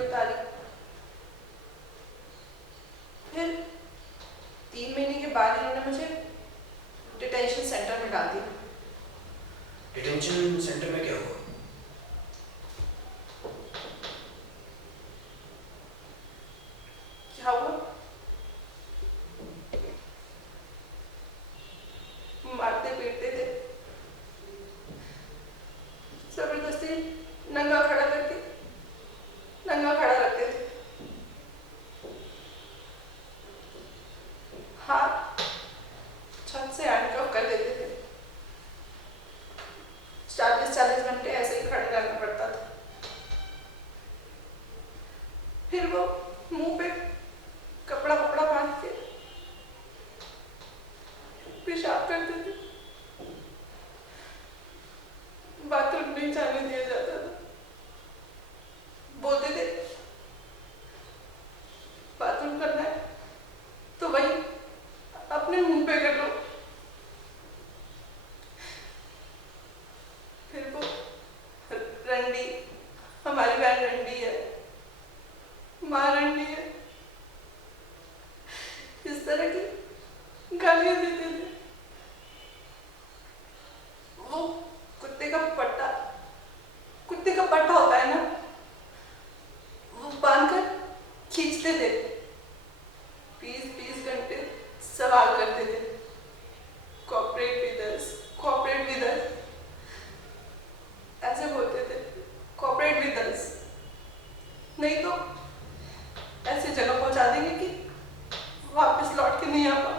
उतारी। फिर 3 महीने के बाद इन्होंने मुझे डिटेंशन सेंटर में डाल दिया। डिटेंशन सेंटर में क्या हुआ? क्या हुआ? मारते पीटते थे, जबरदस्ती नंगा खड़ा रखते थे, हाथ छत से हैंडकफ कर देते थे। 40-40 घंटे ऐसे ही खड़े रहना पड़ता था। फिर वो मुंह पे कपड़ा बांध के पेशाब करते थे। बाथरूम नहीं जाने दिया जाता था। बोलते थे बाथरूम करना है तो वही अपने मुंह पे कर लो। फिर वो रंडी, हमारी बहन रंडी है, माँ रंडी है, इस तरह की गालियां देते थे। वो कुत्ते का पट्टा होता है ना, वो बांधकर खींचते थे। 20-20 घंटे सवाल करते थे, कोऑपरेट विद अस, ऐसे बोलते थे, कोऑपरेट विद अस, नहीं तो ऐसे जगह पहुंचा देंगे कि वापस लौट के नहीं आ पाओ।